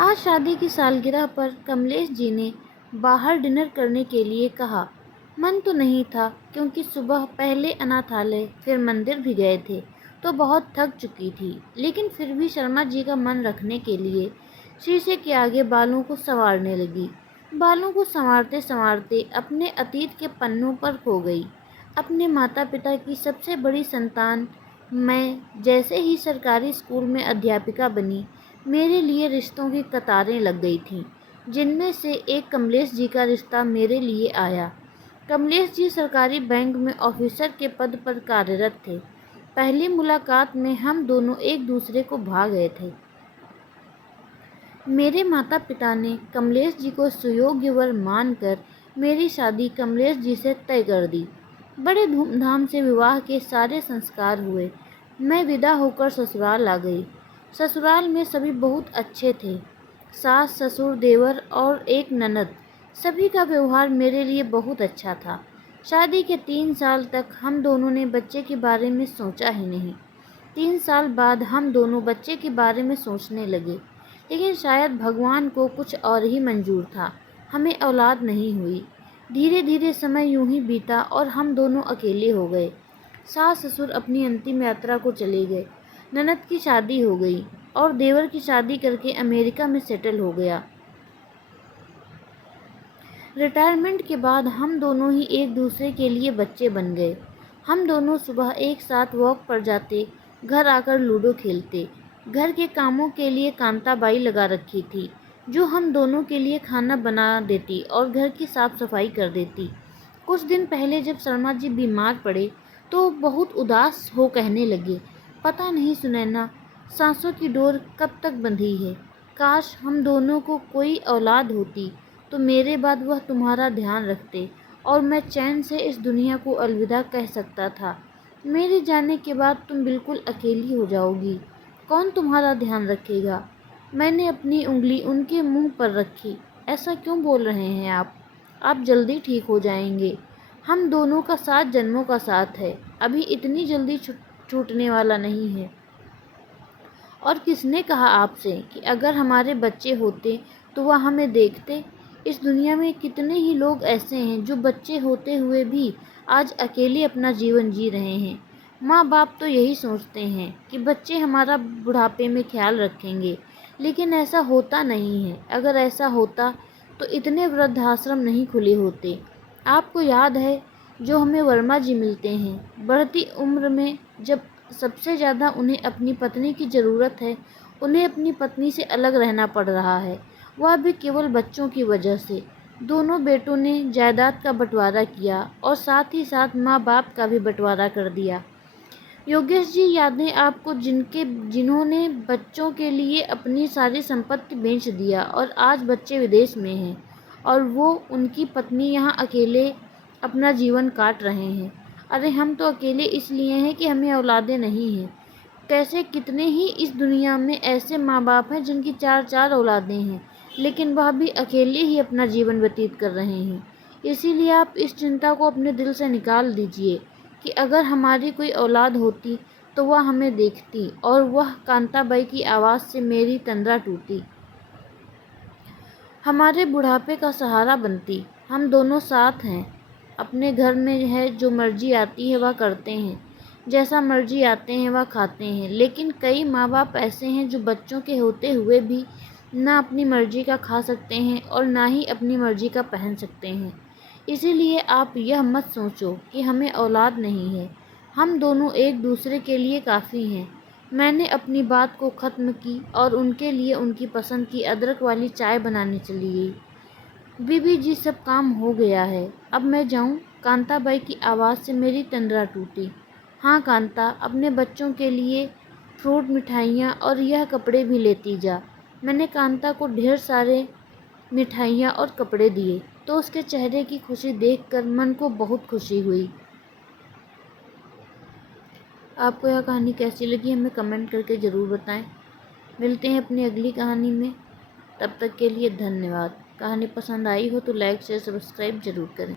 आज शादी की सालगिरह पर कमलेश जी ने बाहर डिनर करने के लिए कहा। मन तो नहीं था क्योंकि सुबह पहले अनाथालय फिर मंदिर भी गए थे तो बहुत थक चुकी थी, लेकिन फिर भी शर्मा जी का मन रखने के लिए शीशे के आगे बालों को संवारने लगी। बालों को संवारते संवारते अपने अतीत के पन्नों पर खो गई। अपने माता पिता की सबसे बड़ी संतान मैं जैसे ही सरकारी स्कूल में अध्यापिका बनी, मेरे लिए रिश्तों की कतारें लग गई थीं, जिनमें से एक कमलेश जी का रिश्ता मेरे लिए आया। कमलेश जी सरकारी बैंक में ऑफिसर के पद पर कार्यरत थे। पहली मुलाकात में हम दोनों एक दूसरे को भा गए थे। मेरे माता पिता ने कमलेश जी को सुयोग्य वर मानकर मेरी शादी कमलेश जी से तय कर दी। बड़े धूमधाम से विवाह के सारे संस्कार हुए। मैं विदा होकर ससुराल आ गई। ससुराल में सभी बहुत अच्छे थे। सास, ससुर, देवर और एक ननद, सभी का व्यवहार मेरे लिए बहुत अच्छा था। शादी के 3 साल तक हम दोनों ने बच्चे के बारे में सोचा ही नहीं। 3 साल बाद हम दोनों बच्चे के बारे में सोचने लगे, लेकिन शायद भगवान को कुछ और ही मंजूर था। हमें औलाद नहीं हुई। धीरे धीरे समय यूं ही बीता और हम दोनों अकेले हो गए। सास ससुर अपनी अंतिम यात्रा को चले गए। ननद की शादी हो गई और देवर की शादी करके अमेरिका में सेटल हो गया। रिटायरमेंट के बाद हम दोनों ही एक दूसरे के लिए बच्चे बन गए। हम दोनों सुबह एक साथ वॉक पर जाते, घर आकर लूडो खेलते। घर के कामों के लिए कांताबाई लगा रखी थी, जो हम दोनों के लिए खाना बना देती और घर की साफ सफाई कर देती। कुछ दिन पहले जब शर्मा जी बीमार पड़े तो बहुत उदास हो कहने लगे, पता नहीं सुनैना, सांसों की डोर कब तक बंधी है। काश हम दोनों को कोई औलाद होती तो मेरे बाद वह तुम्हारा ध्यान रखते और मैं चैन से इस दुनिया को अलविदा कह सकता था। मेरे जाने के बाद तुम बिल्कुल अकेली हो जाओगी। कौन तुम्हारा ध्यान रखेगा? मैंने अपनी उंगली उनके मुंह पर रखी। ऐसा क्यों बोल रहे हैं आप? आप जल्दी ठीक हो जाएंगे। हम दोनों का 7 जन्मों का साथ है, अभी इतनी जल्दी छूटने वाला नहीं है। और किसने कहा आपसे कि अगर हमारे बच्चे होते तो वह हमें देखते? इस दुनिया में कितने ही लोग ऐसे हैं जो बच्चे होते हुए भी आज अकेले अपना जीवन जी रहे हैं। माँ बाप तो यही सोचते हैं कि बच्चे हमारा बुढ़ापे में ख्याल रखेंगे, लेकिन ऐसा होता नहीं है। अगर ऐसा होता तो इतने वृद्धाश्रम नहीं खुले होते। आपको याद है जो हमें वर्मा जी मिलते हैं, बढ़ती उम्र में जब सबसे ज़्यादा उन्हें अपनी पत्नी की ज़रूरत है, उन्हें अपनी पत्नी से अलग रहना पड़ रहा है, वह भी केवल बच्चों की वजह से। दोनों बेटों ने जायदाद का बंटवारा किया और साथ ही साथ माँ बाप का भी बंटवारा कर दिया। योगेश जी, यादें आपको जिन्होंने बच्चों के लिए अपनी सारी संपत्ति बेच दिया और आज बच्चे विदेश में हैं और वो उनकी पत्नी यहाँ अकेले अपना जीवन काट रहे हैं। अरे हम तो अकेले इसलिए हैं कि हमें औलादें नहीं हैं। कैसे कितने ही इस दुनिया में ऐसे माँ बाप हैं जिनकी 4-4 औलादें हैं, लेकिन वह भी अकेले ही अपना जीवन व्यतीत कर रहे हैं। इसीलिए आप इस चिंता को अपने दिल से निकाल दीजिए कि अगर हमारी कोई औलाद होती तो वह हमें देखती और वह कांताबाई की आवाज़ से मेरी तंद्रा टूटी, हमारे बुढ़ापे का सहारा बनती। हम दोनों साथ हैं। अपने घर में है जो मर्जी आती है वह करते हैं, जैसा मर्जी आते हैं वह खाते हैं। लेकिन कई माँ बाप ऐसे हैं जो बच्चों के होते हुए भी ना अपनी मर्जी का खा सकते हैं और ना ही अपनी मर्जी का पहन सकते हैं। इसीलिए आप यह मत सोचो कि हमें औलाद नहीं है। हम दोनों एक दूसरे के लिए काफ़ी हैं। मैंने अपनी बात को ख़त्म की और उनके लिए उनकी पसंद की अदरक वाली चाय बनाने चली गई। बीबी जी, सब काम हो गया है, अब मैं जाऊं? कांताबाई की आवाज़ से मेरी तंद्रा टूटी। हाँ कांता, अपने बच्चों के लिए फ्रूट, मिठाइयाँ और यह कपड़े भी लेती जा। मैंने कांता को ढेर सारे मिठाइयाँ और कपड़े दिए तो उसके चेहरे की खुशी देखकर मन को बहुत खुशी हुई। आपको यह कहानी कैसी लगी हमें कमेंट करके ज़रूर बताएं। मिलते हैं अपनी अगली कहानी में, तब तक के लिए धन्यवाद। कहानी पसंद आई हो तो लाइक शेयर सब्सक्राइब ज़रूर करें।